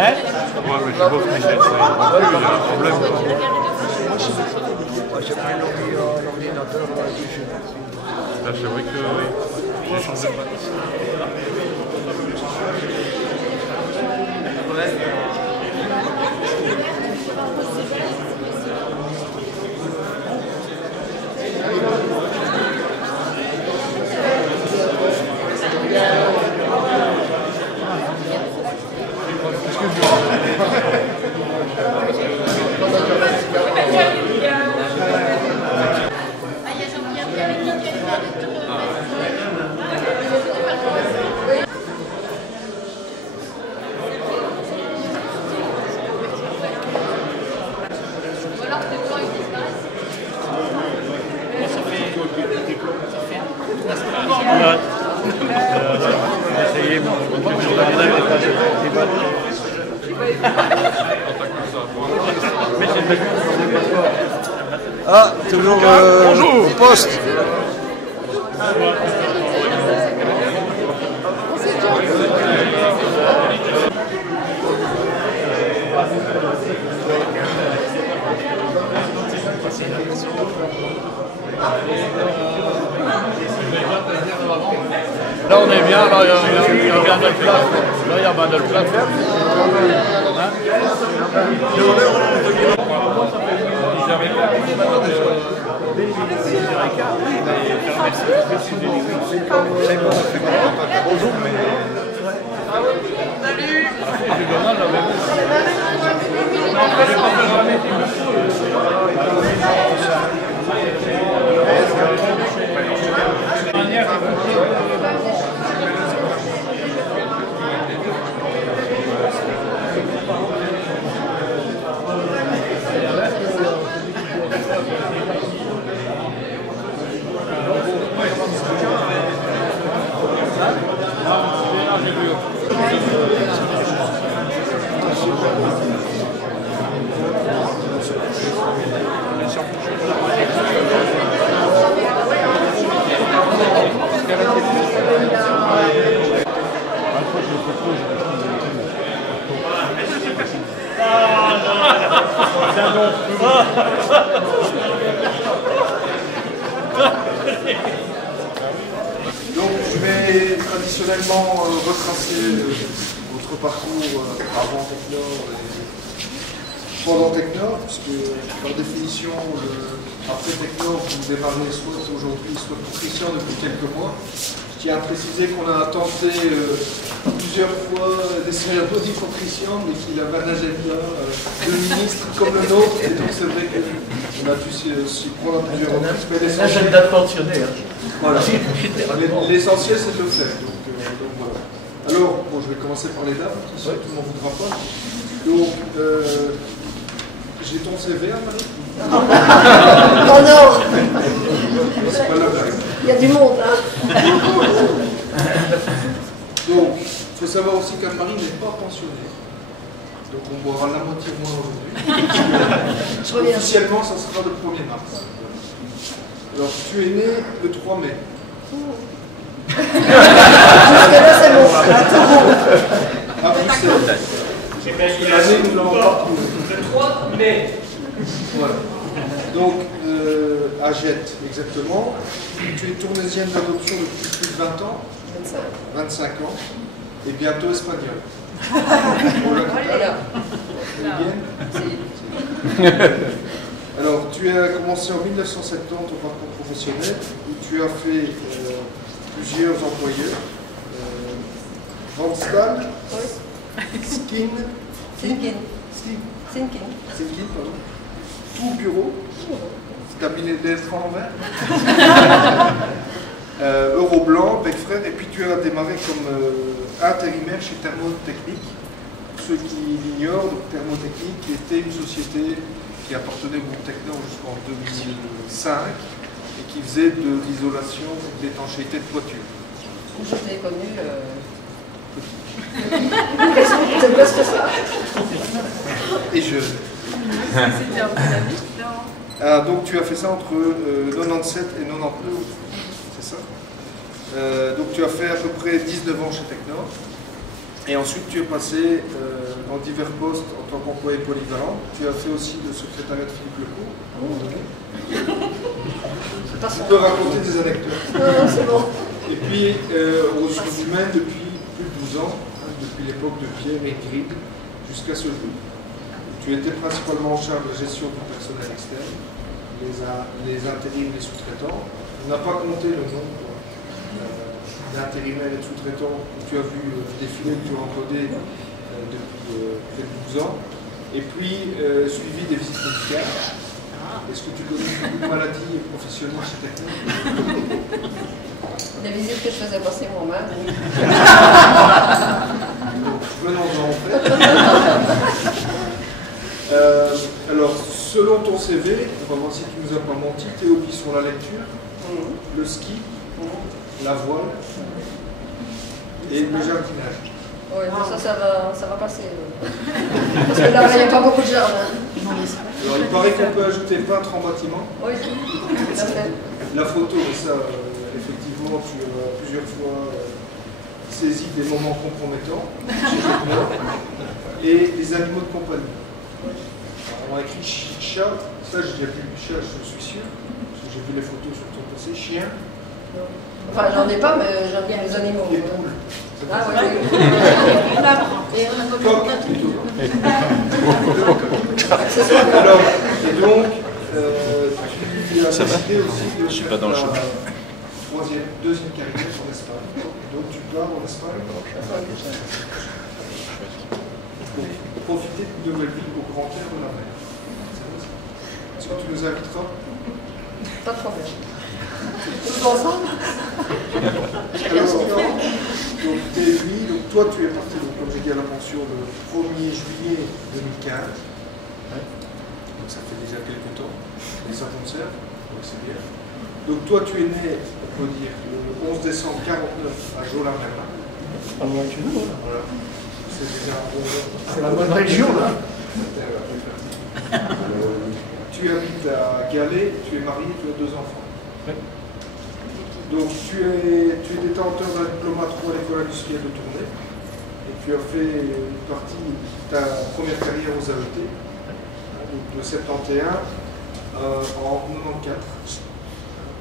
Hein? Ouais, mais je vois que c'est un problème. J'ai pris l'ordinateur. Là, c'est vrai que j'ai changé de bâtisse. Ah, toujours au poste. Là on est bien, là il y a de le plat. Là il y a de le plat. Bonjour, mais... Donc je vais traditionnellement retracer votre parcours avant Technor et pendant Technor, puisque par définition, après Technor, vous démarrez soit aujourd'hui, soit pour Christian depuis quelques mois. Je tiens à préciser qu'on a tenté plusieurs fois des cérémonies pour Christian, mais qu'il avait un agenda de ministre comme le nôtre, et donc c'est vrai qu'on a dû s'y prendre à plusieurs reprises. Un agenda de pensionnaire. Voilà. L'essentiel c'est de le faire. Donc voilà. Alors, bon, je vais commencer par les dames, tout le monde ne voudra pas. Donc, j'ai ton CV à Marie. Oh non. C'est pas la blague. Il y a du monde, hein. Donc, il faut savoir aussi qu'Anne-Marie n'est pas pensionnée. Donc on boira la moitié moins aujourd'hui. Officiellement, ça sera le 1er mars. Alors, tu es né le 3 mai. Jusque-là, c'est bon. À Bruxelles. Parce que l'année, nous l'avons pas trouvé. Le 3 mai. Voilà. Donc, à Jette, exactement. Tu es tournaisienne d'adoption depuis plus de 20 ans. 25 ans. Et bientôt espagnole. Alors, tu as commencé en 1970 ton parcours professionnel, où tu as fait plusieurs employeurs. Randstad, Sinkin, pardon. Tout bureau, cabinet d'être en envers. Euroblanc, Becfrère, et puis tu as démarré comme intérimaire chez Thermotechnique. Pour ceux qui l'ignorent, donc Thermotechnique était une société qui appartenait au groupe Technor jusqu'en 2005 et qui faisait de l'isolation et de l'étanchéité de toiture. Je t'ai connu. C'est presque ça. Et je. C'était un peu la vie, non? Donc tu as fait ça entre 97 et 99, c'est ça? Donc tu as fait à peu près 19 ans chez Technor. Et ensuite tu es passé dans divers postes en tant qu'employé polyvalent. Tu as fait aussi le secrétariat de Philippe Lecourt. Tu peux raconter des anecdotes. Non, c'est bon. Et puis aux ressources humaines depuis plus de 12 ans, hein, depuis l'époque de Pierre et Grid jusqu'à ce jour. Tu étais principalement en charge de la gestion du personnel externe, les intérims, les sous-traitants. On n'a pas compté le nombre d'intérimaires et de sous-traitants que tu as vu défiler, que tu as encodé depuis près de 12 ans. Et puis, suivi des visites médicales. Est-ce que tu connais beaucoup de maladies professionnelles chez Technor? Des visites que je faisais passer moi-même. Donc, venons-en en fait. Alors, selon ton CV, on va voir si tu nous as pas menti, tes hobbies sont la lecture, le ski, la voile et le jardinage. Oui, ça va passer. Parce que là, il n'y a pas beaucoup de jardin. Alors, il paraît qu'on peut ajouter peintre en bâtiment. Oui, tout à fait. La photo, ça, effectivement, tu as plusieurs fois saisi des moments compromettants chez Technor. Et les animaux de compagnie. Alors, on a écrit chat, ça j'ai déjà vu chat, je suis sûr, parce que j'ai vu les photos sur ton PC, chien. Enfin, j'en ai pas, mais j'en ai les animaux. Les poules. Ah oui, oui. Coq, plutôt. Alors, et donc, tu as décidé aussi de faire ta deuxième carrière en Espagne. Donc tu pars en Espagne pour profiter d'une nouvelle vie au grand air de la mer. Est-ce que tu nous inviteras? Pas de problème. Tous ensemble? Donc, donc toi tu es parti, donc, comme j'ai dit, à la pension le 1er juillet 2015. Donc ça fait déjà quelques temps. Et ça conserve, donc c'est bien. Donc toi tu es né, on peut dire, le 11 décembre 49 à Jola-Merlin. Pas loin de chez nous, hein. Voilà. C'est déjà un bon... C'est la bonne région, là. Tu habites à Galais, tu es marié, tu as 2 enfants. Oui. Donc tu es détenteur d'un diplôme à 3 à l'école industrielle de Tournai. Et tu as fait une partie de ta première carrière aux AET, donc de 71 en 94.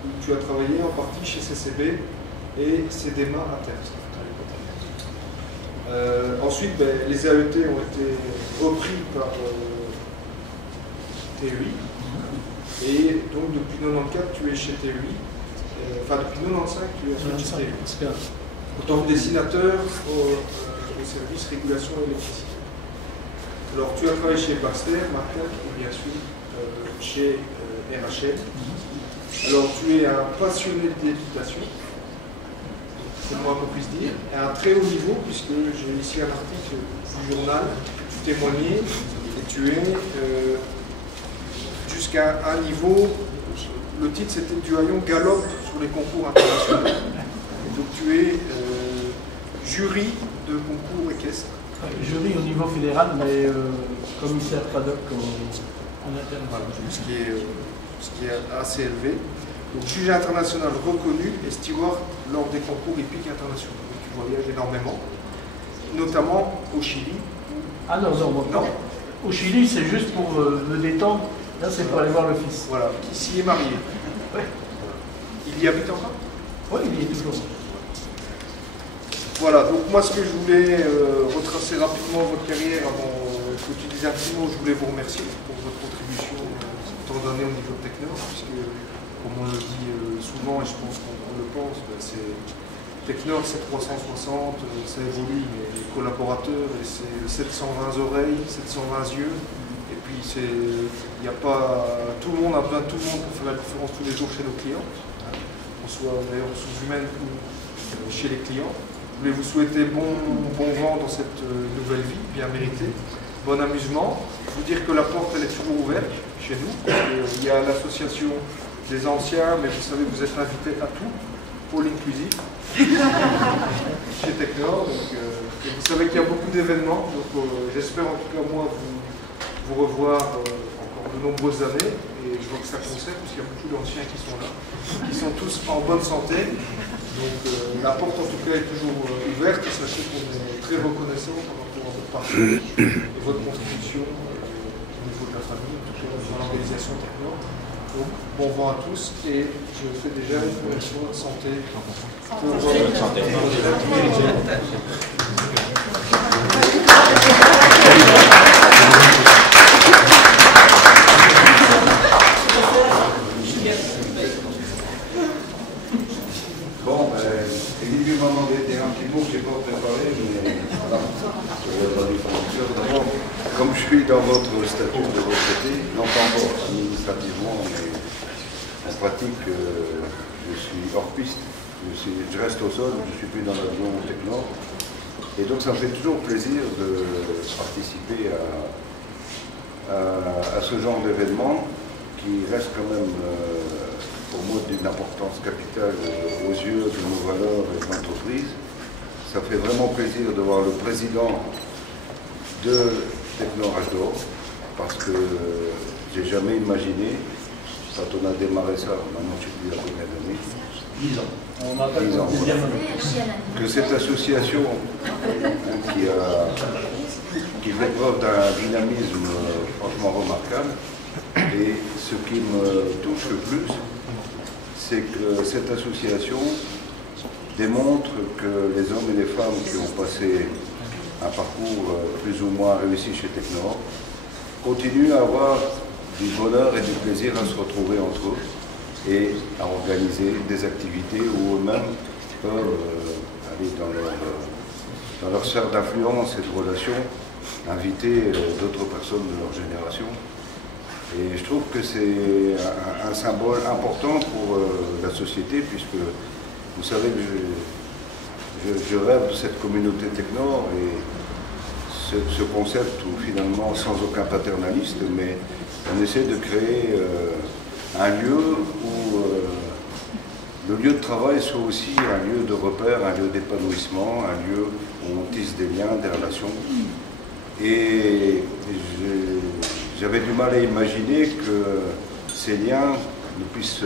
Où tu as travaillé en partie chez CCB et CDMA à terre. Ensuite, les AET ont été repris par TUI. Et donc depuis 94, tu es chez TUI. Enfin, depuis 95, tu es chez TUI. En tant que dessinateur au service régulation et électricité. Alors, tu as travaillé chez Baxter, Martin, et bien sûr chez RHL. Alors, tu es un passionné d'équitation, c'est le moins qu'on puisse dire, et à un très haut niveau, puisque j'ai ici un article du journal, tu témoignais, et tu es jusqu'à un niveau, le titre c'était du haillon galop sur les concours internationaux. Et donc tu es jury de concours équestres. Jury au niveau fédéral, mais commissaire paddock en interne. Voilà, ce qui est assez élevé. Donc juge international reconnu et steward lors des concours hippiques internationaux. Donc, tu voyages énormément, notamment au Chili. Ah non, non, Non. Au Chili, c'est juste pour me détendre. Là, c'est pour aller voir le fils. Voilà, qui s'y est marié. Ouais. Il y habite encore? Oui, il y est toujours. Voilà, donc moi ce que je voulais retracer rapidement votre carrière avant que tu dises un petit mot, je voulais vous remercier pour votre contribution tant d'années au niveau de Technor, puisque comme on le dit souvent et je pense qu'on le pense, c'est Technor c'est 360, ça évolue, mais les collaborateurs, c'est 720 oreilles, 720 yeux, et puis il n'y a pas, tout le monde a besoin de tout le monde pour faire la différence tous les jours chez nos clients, qu'on soit d'ailleurs ressources humaines ou chez les clients. Je voulais vous souhaiter bon vent dans cette nouvelle vie, bien méritée, bon amusement. Vous dire que la porte elle est toujours ouverte chez nous. Il y a l'association des anciens, mais vous savez, vous êtes invités à tout, pôle inclusif, chez Technor. Et vous savez qu'il y a beaucoup d'événements, donc j'espère en tout cas moi vous revoir encore de nombreuses années. Et je vois que ça concerne, parce qu'il y a beaucoup d'anciens qui sont là, qui sont tous en bonne santé. Donc la porte en tout cas est toujours ouverte et sachez qu'on est très reconnaissant par rapport à votre parcours et votre contribution au niveau de la famille, en tout cas dans l'organisation techno. Donc bon vent à tous et je fais déjà une connexion de santé pour votre santé. Bon, Élie m'a demandé de dire un petit mot que je n'ai pas préparé, mais voilà, d'abord, comme je suis dans votre statut de retraité, non pas encore administrativement, mais en pratique, je suis hors piste, je reste au sol, je ne suis plus dans l'avion techno, et donc ça me fait toujours plaisir de participer à ce genre d'événement qui reste quand même pour moi d'une importance capitale aux yeux de nos valeurs et de l'entreprise. Ça fait vraiment plaisir de voir le président de Techno Rajdo, parce que j'ai jamais imaginé, quand on a démarré ça, maintenant je ne sais plus à combien d'années, 10 ans. On appelle 10 ans, le deuxième année. que cette association qui fait preuve d'un dynamisme franchement remarquable. Et ce qui me touche le plus, c'est que cette association démontre que les hommes et les femmes qui ont passé un parcours plus ou moins réussi chez Techno continuent à avoir du bonheur et du plaisir à se retrouver entre eux et à organiser des activités où eux-mêmes peuvent aller dans leur sphère d'influence et de relations, inviter d'autres personnes de leur génération. Et je trouve que c'est un symbole important pour la société, puisque vous savez que je rêve de cette communauté techno et ce concept où finalement, sans aucun paternaliste, mais on essaie de créer un lieu où le lieu de travail soit aussi un lieu de repère, un lieu d'épanouissement, un lieu où on tisse des liens, des relations. Et j'avais du mal à imaginer que ces liens ne puissent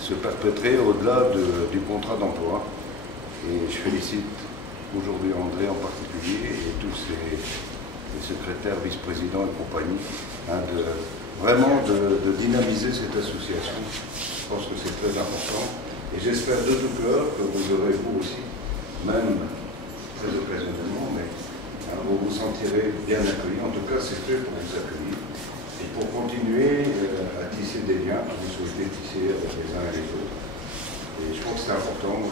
se perpétrer au-delà du contrat d'emploi. Et je félicite aujourd'hui André en particulier et tous les secrétaires, vice-présidents et compagnie, vraiment de dynamiser cette association. Je pense que c'est très important. Et j'espère de tout cœur que vous aurez vous aussi, même très occasionnellement, mais vous vous sentirez bien accueillis. En tout cas, c'est fait pour vous accueillir et pour continuer à tisser des liens que vous souhaitez tisser avec les uns et les autres. Et je pense que c'est important.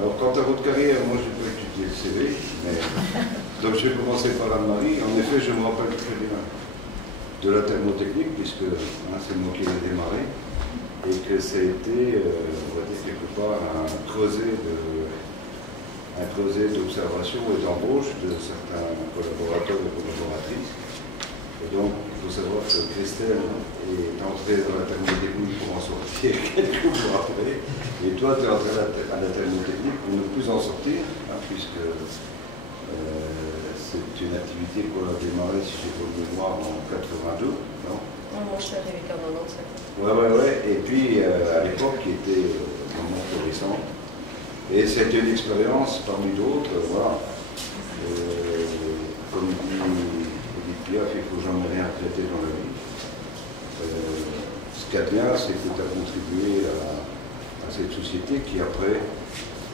Alors, quant à votre carrière, moi, je n'ai pas étudié le CV, mais donc je vais commencer par Anne-Marie. En effet, je me rappelle très bien de la thermotechnique, puisque c'est moi qui l'ai démarré, et que ça a été, on va dire quelque part, un creuset d'observation et d'embauche de certains collaborateurs et collaboratrices. Et donc, il faut savoir que Christelle est entrée dans la thermotechnique pour en sortir quelques mois après. Et toi, tu es entré à la thermotechnique pour ne plus en sortir, puisque c'est une activité qu'on a démarrée, si j'ai bonne mémoire, en 82, non? Non, moi je suis arrivée qu'en 97. Ouais. Et puis, à l'époque, qui était vraiment florissant. Et c'était une expérience parmi d'autres, voilà. Comme dit Edith Piaf, il ne faut jamais rien regretter dans la vie. Ce qu'il y a de bien, c'est que tu as contribué à cette société qui, après,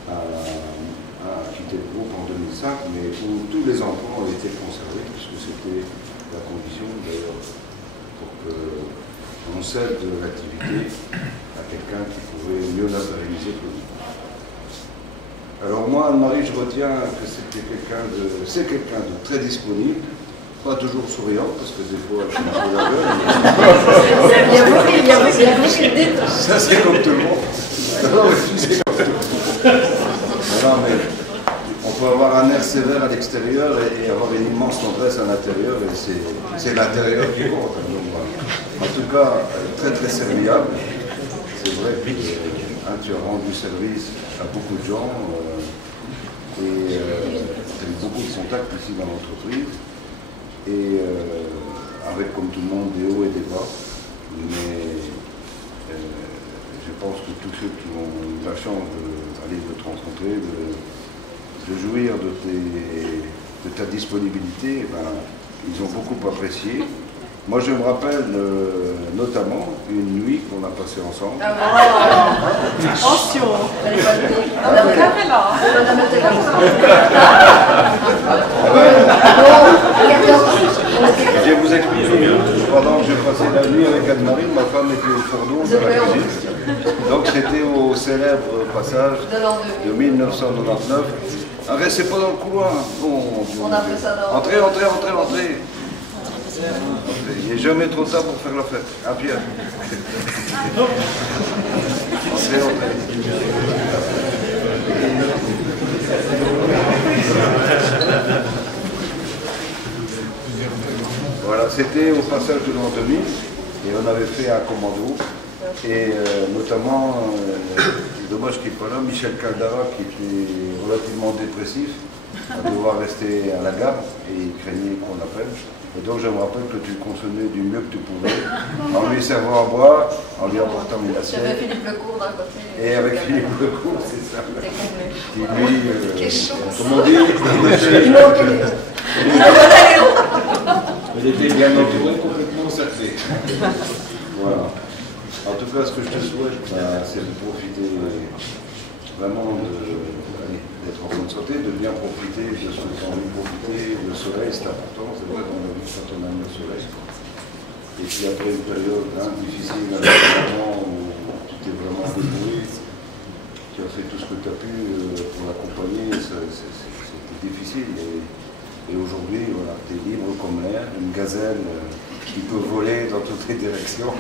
a quitté le groupe en 2005, mais où tous les emplois ont été conservés, puisque c'était la condition, d'ailleurs, pour qu'on cède de l'activité à quelqu'un qui pouvait mieux la réaliser que nous. Alors moi, Anne-Marie, je retiens que c'est quelqu'un de très disponible, pas toujours souriant, parce que des fois, je suis un peu la gueule. Il y a beaucoup de détails. Ça, c'est comme tout le monde. C'est comme tout le monde. Non, mais on peut avoir un air sévère à l'extérieur et avoir une immense tendresse à l'intérieur, et c'est l'intérieur qui compte. Donc, voilà. En tout cas, très très serviable. C'est vrai que tu as rendu service à beaucoup de gens et tu as eu beaucoup de contacts ici dans l'entreprise et avec, comme tout le monde, des hauts et des bas. Mais je pense que tous ceux qui ont eu la chance d'aller te rencontrer, de jouir de ta disponibilité, ben, ils ont beaucoup apprécié. Moi, je me rappelle notamment une nuit qu'on a passée ensemble. Attention. Elle est pas venue. Madame Carrella. Madame était là. Je vais vous expliquer. Pendant que je passais la nuit avec Anne-Marie, ma femme était au fourneau de la cuisine. Donc c'était au célèbre passage de 1999. Ah, restez pas dans le couloir. Bon, On a fait ça dans... entrez, entrez, entrez, entrez. Il n'est jamais trop tard pour faire la fête. Hein, Pierre? Entrez, entrez. Voilà, c'était au passage de l'an 2000 et on avait fait un commando et notamment, c'est dommage qu'il n'est pas là, Michel Caldara qui était relativement dépressif, à devoir rester à la gare et il craignait qu'on l'appelle. Et donc je me rappelle que tu consommais du mieux que tu pouvais, en lui servant à boire, en lui apportant une assiette. J'avais Philippe Lecourt d'un côté. Et avec Philippe Lecourt, c'est ça. C'était comblé. Qui lui, comme on dit, il était bien entouré, complètement cerclé. Voilà. En tout cas, ce que je te souhaite, c'est de profiter vraiment d'être en bonne santé, de bien profiter, bien sûr, quand on veut profiter, le soleil, c'est important, c'est vrai, dans la vie, quand on aime le soleil. Et puis après une période difficile, avec un moment où tu t'es vraiment débrouillé, tu as fait tout ce que tu as pu pour l'accompagner, c'était difficile. Et aujourd'hui, voilà, tu es libre comme l'air, une gazelle qui peut voler dans toutes les directions.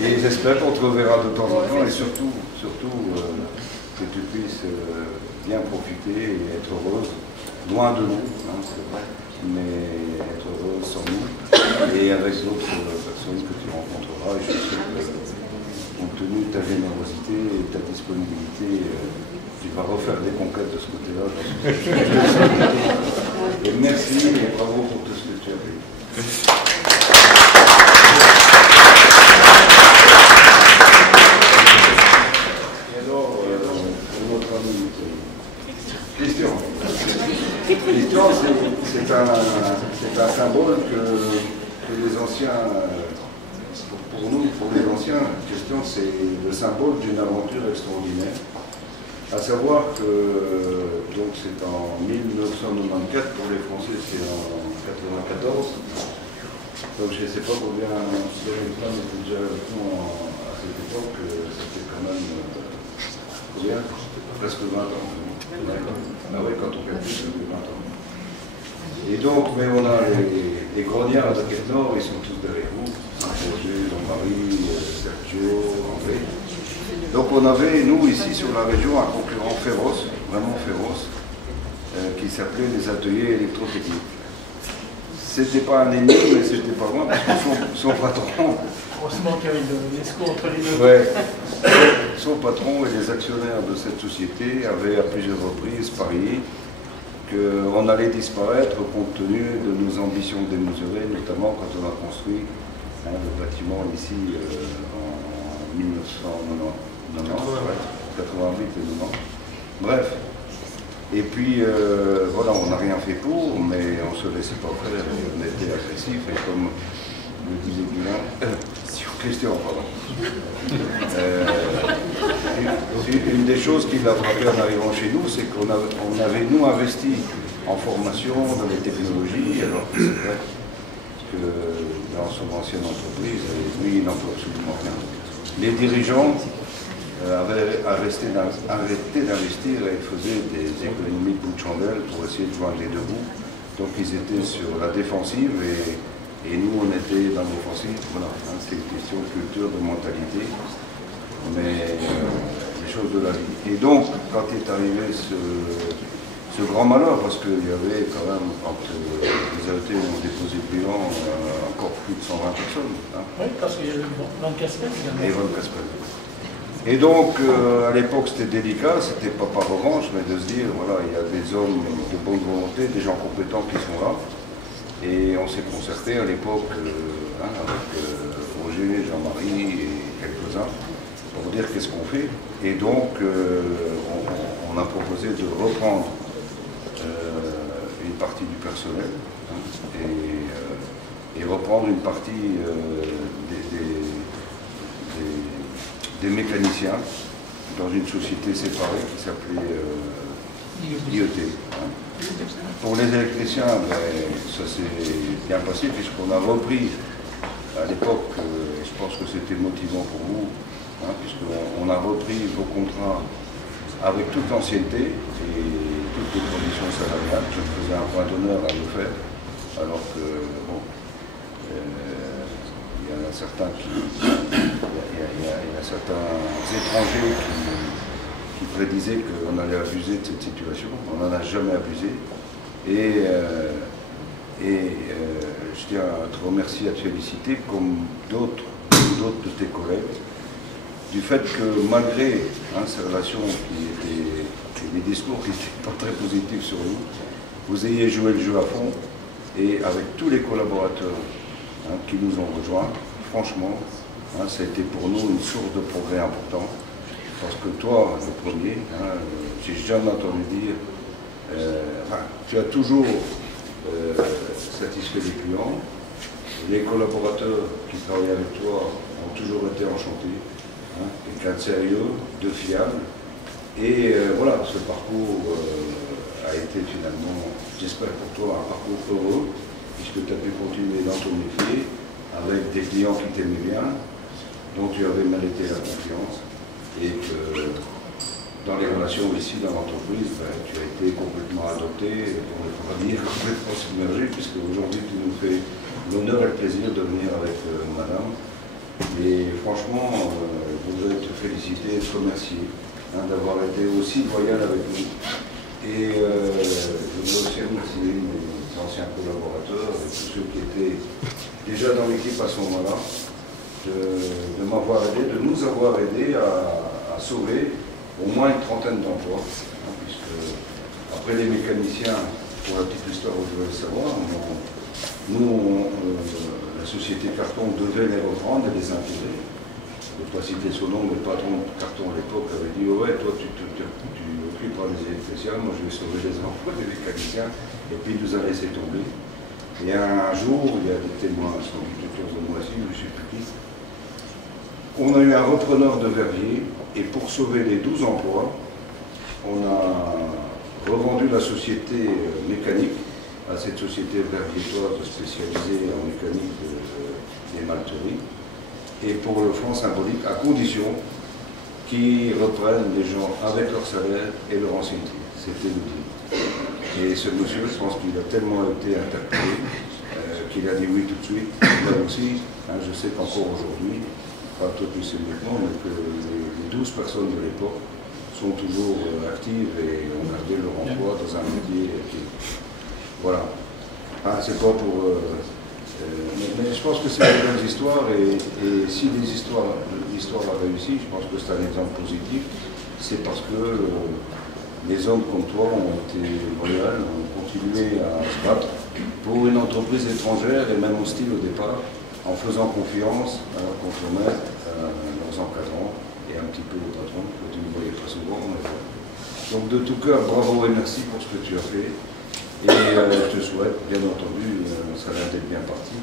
Et j'espère qu'on te reverra de temps en temps et surtout que tu puisses bien profiter et être heureuse, loin de nous, c'est vrai, mais être heureuse sans nous et avec d'autres personnes que tu rencontreras. Et je sais que, compte tenu de ta générosité et de ta disponibilité, tu vas refaire des conquêtes de ce côté-là. Et merci et bravo pour tout ce que tu as fait. Et alors, notre ami Christian. Christian, c'est un symbole que les anciens, pour nous, pour les anciens, Christian, c'est le symbole d'une aventure extraordinaire. À savoir que donc c'est en 1994, pour les Français c'est en 94. Donc je ne sais pas combien de femmes étaient déjà avec nous à cette époque, c'était quand même combien? Presque 20 ans. Ah oui, quand on calcule, ça fait 20 ans. Et donc, mais on a les grognards de Quête-Nord, ils sont tous derrière vous. Saint-Roger, Jean-Marie, Sergio, André. Donc on avait, nous, ici sur la région, un concurrent féroce, vraiment féroce, qui s'appelait les ateliers électrotechniques. C'était pas un ennemi, mais c'était pas loin, parce que son patron... Heureusement qu'il y avait l'esco entre les deux. Ouais, son patron et les actionnaires de cette société avaient à plusieurs reprises parié qu'on allait disparaître compte tenu de nos ambitions démesurées, notamment quand on a construit le bâtiment ici en 1990. 88 et 90. Bref. Et puis, voilà, on n'a rien fait pour, mais on ne se laissait pas faire, on était agressif, et comme le disait Christian, pardon. Une des choses qui l'a frappé en arrivant chez nous, c'est qu'on avait, nous, investi en formation, dans les technologies, alors que c'est vrai que dans son ancienne entreprise, lui, il n'en peut absolument rien. Les dirigeants avaient arrêté d'investir et faisaient des économies de bout de chandelle pour essayer de joindre les deux bouts. Donc ils étaient sur la défensive et nous on était dans l'offensive. Voilà, c'est une question de culture, de mentalité, mais les choses de la vie. Et donc quand est arrivé ce grand malheur, parce qu'il y avait quand même, quand les AET ont déposé le bilan, encore plus de 120 personnes. Hein. Oui, parce qu'il y a eu Van Caspel également. Et Van Caspel. Et donc, à l'époque, c'était délicat, c'était pas par revanche, mais de se dire, voilà, il y a des hommes de bonne volonté, des gens compétents qui sont là. Et on s'est concerté à l'époque avec Roger, Jean-Marie et quelques-uns. pour dire qu'est-ce qu'on fait. Et donc, on a proposé de reprendre une partie du personnel hein, et reprendre une partie des mécaniciens dans une société séparée qui s'appelait IET. Hein. Pour les électriciens, ça s'est bien passé puisqu'on a repris à l'époque, je pense que c'était motivant pour vous, hein, puisqu'on a repris vos contrats avec toute l'ancienneté et toutes les conditions salariales. Je faisais un point d'honneur à le faire, alors que bon, il y a certains étrangers qui prédisaient qu'on allait abuser de cette situation. On n'en a jamais abusé. Et je tiens à te remercier, à te féliciter, comme d'autres de tes collègues, du fait que malgré ces relations et les discours qui n'étaient pas très positifs sur nous, vous ayez joué le jeu à fond, et avec tous les collaborateurs qui nous ont rejoints, franchement, ça a été pour nous une source de progrès important, parce que toi, le premier, j'ai jamais entendu dire, tu as toujours satisfait les clients, les collaborateurs qui travaillent avec toi ont toujours été enchantés, quelqu'un de sérieux, de fiable, et voilà, ce parcours a été finalement, j'espère pour toi, un parcours heureux, puisque tu as pu continuer dans ton métier, avec des clients qui t'aimaient bien, dont tu avais mérité la confiance, et que dans les relations ici dans l'entreprise, tu as été complètement adopté, on ne peut pas dire complètement submergé, puisque aujourd'hui tu nous fais l'honneur et le plaisir de venir avec madame. Et franchement, je voudrais te féliciter et te remercier d'avoir été aussi loyal avec nous. Et je voudrais aussi remercier mes anciens collaborateurs et tous ceux qui étaient déjà dans l'équipe à ce moment-là, de m'avoir aidé, de nous avoir aidé à sauver au moins une trentaine d'emplois, puisque après les mécaniciens, pour la petite histoire, vous devez le savoir, nous, la société Carton devait les reprendre et les intégrer. Je ne vais pas citer son nom, mais le patron de Carton à l'époque avait dit ouais, toi tu occupes par les électriciens, moi je vais sauver les emplois des mécaniciens, et puis il nous a laissé tomber. Et un jour, il y a des témoins sans doute autour de moi ici, je ne sais plus qui, on a eu un repreneur de verviers, et pour sauver les 12 emplois, on a revendu la société mécanique à cette société verviétoise spécialisée en mécanique des malteries, et pour le franc symbolique, à condition qu'ils reprennent les gens avec leur salaire et leur ancienneté. C'était le deal. Et ce monsieur, je pense qu'il a tellement été interpellé qu'il a dit oui tout de suite. Là aussi, je sais qu'encore aujourd'hui, pas toi plus c'est mieux que moi, mais que les 12 personnes de l'époque sont toujours actives et ont gardé leur emploi dans un métier qui... Voilà. C'est pas pour... mais je pense que c'est des bonnes histoires et si l'histoire a réussi, je pense que c'est un exemple positif, c'est parce que les hommes comme toi ont été loyaux, ont continué à se battre pour une entreprise étrangère et même hostile au départ, en faisant confiance à leurs contremaîtres, à leurs encadrants et un petit peu au patron, que tu ne voyais pas souvent. Donc de tout cœur, bravo et merci pour ce que tu as fait. Et je te souhaite, bien entendu, ça a l'air d'être bien parti,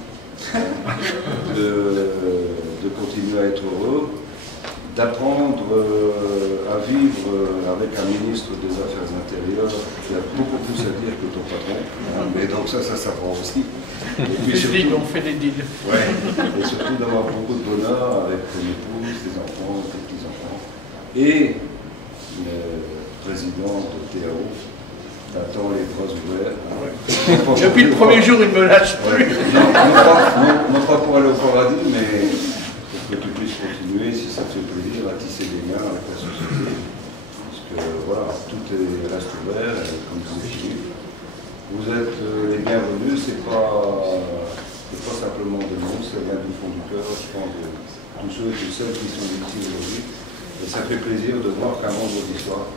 de continuer à être heureux, d'apprendre à vivre avec un ministre des Affaires intérieures qui a beaucoup plus à dire que ton patron. Mais donc ça s'apprend aussi. Et puis surtout, on fait des deals. Ouais, et surtout d'avoir beaucoup de bonheur avec ton épouse, tes enfants, tes petits-enfants. Et le président de TAO t'attend les bras ouverts. Depuis le premier jour, il ne me lâche plus. Non pas pour aller au paradis, mais pour que tu puisses continuer, si ça te fait plaisir, à tisser des liens avec la société. Parce que voilà, tout reste ouvert, comme vous êtes dit. Vous êtes les bienvenus, c'est pas simplement des mots, ça vient du fond du cœur, je pense, de tous ceux et toutes celles qui sont ici aujourd'hui. Et ça fait plaisir de voir qu'un vendredi soir,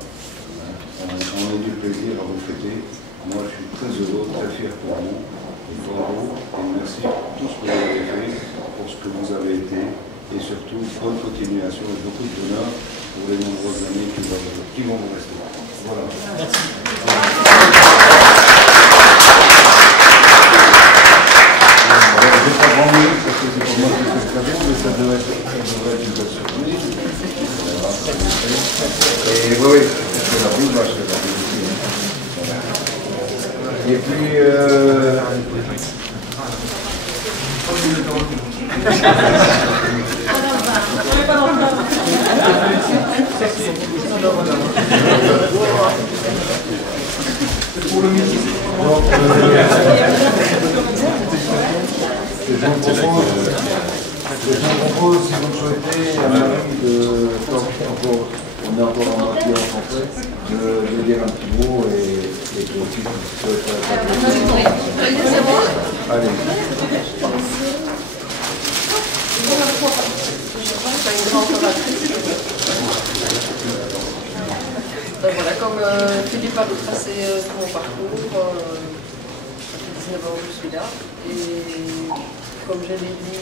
on a eu le plaisir à vous fêter. Moi, je suis très heureux, très fier pour vous. Et bravo, et merci pour tout ce que vous avez fait, pour ce que vous avez été, et surtout bonne continuation et beaucoup de bonheur pour les nombreuses années qui vont vous rester. Voilà. Alors, je n'ai pas grand mieux parce que c'est pour moi qui fais le cadeau, mais ça devrait être une belle surprise. Et oui, je fais la boule, je fais la boule aussi. Et puis, je vous propose, si vous le souhaitez, à Marie de, on est encore en moitié en français, de dire un petit mot et que aussi tu souhaites. Allez. Ben voilà, comme Philippe a retracé tout mon parcours, ça fait 19 ans que je suis là, et comme je l'ai dit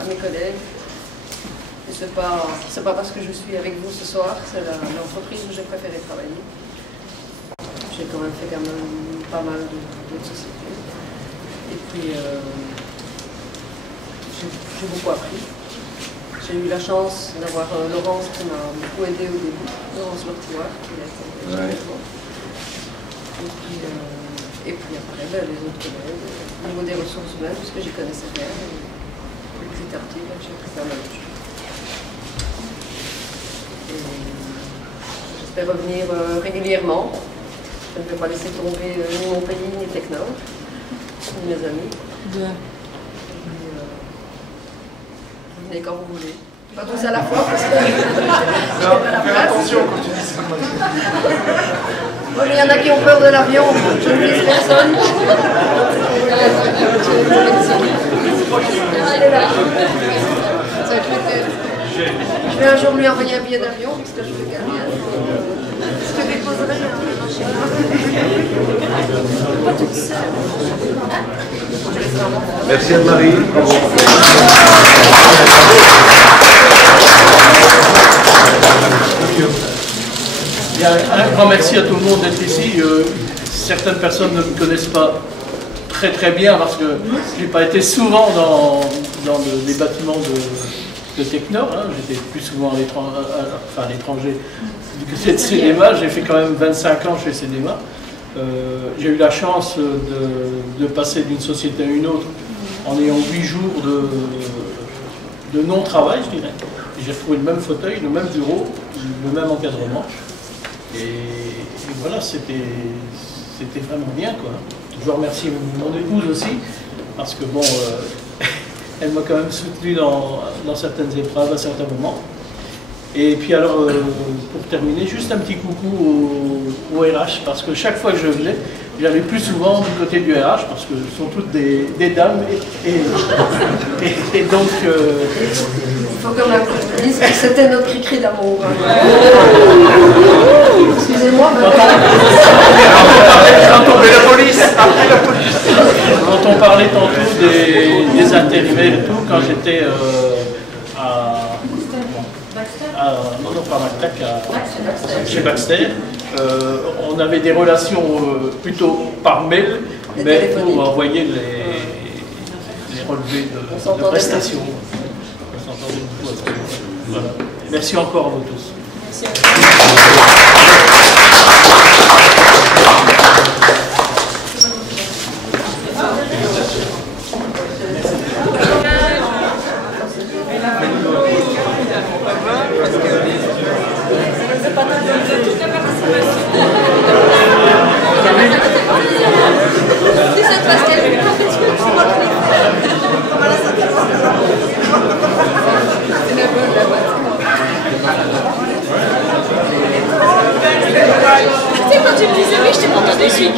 à mes collègues, c'est pas parce que je suis avec vous ce soir, c'est l'entreprise où j'ai préféré travailler. J'ai quand même fait pas mal d'autres sociétés, et puis j'ai beaucoup appris. J'ai eu la chance d'avoir Laurence qui m'a beaucoup aidé au début, Laurence Lortouard, qui a été Ouais. et puis après, ben, les autres collègues, au niveau des ressources humaines, parce que j'y connaissais bien, et petit à petit, ben, j'ai pris pas mal de choses. J'espère revenir régulièrement. Je ne vais pas laisser tomber ni mon pays, ni Technor, ni mes amis. Venez quand vous voulez. Pas tous à la fois parce que Fais attention quand tu dis ça. bon, il y en a qui ont peur de l'avion, je ne vise personne. Elle est là. Ça va être peut-être. Je vais un jour lui envoyer un billet d'avion parce que je veux qu'elle vienne. Est-ce que je déposerai pas toute seule. Merci Anne-Marie. Bravo. Bien, un grand merci à tout le monde d'être ici. Certaines personnes ne me connaissent pas très bien parce que je n'ai pas été souvent dans les bâtiments de Technor. Hein. J'étais plus souvent à l'étranger du côté de Cinéma. J'ai fait quand même 25 ans chez Cinéma. J'ai eu la chance de passer d'une société à une autre en ayant 8 jours de non-travail, je dirais. J'ai retrouvé le même fauteuil, le même bureau, le même encadrement. Et voilà, c'était vraiment bien, quoi. Je remercie mon épouse aussi, parce que bon, elle m'a quand même soutenu dans certaines épreuves à certains moments. Et puis alors, pour terminer, juste un petit coucou au RH, parce que chaque fois que je venais, j'allais plus souvent du côté du RH, parce que ce sont toutes des dames, et donc... Il faut quand même que je dise que c'était notre cri d'amour. Excusez-moi, mais... Quand on parlait tantôt des intérimaires et tout, quand j'étais chez Baxter, on avait des relations plutôt par mail, mais pour envoyer les relevés de prestations. On s'entendait beaucoup. Voilà. Merci encore à vous tous. Merci. Quand tu me disais oui, je t'ai pas entendu suivre.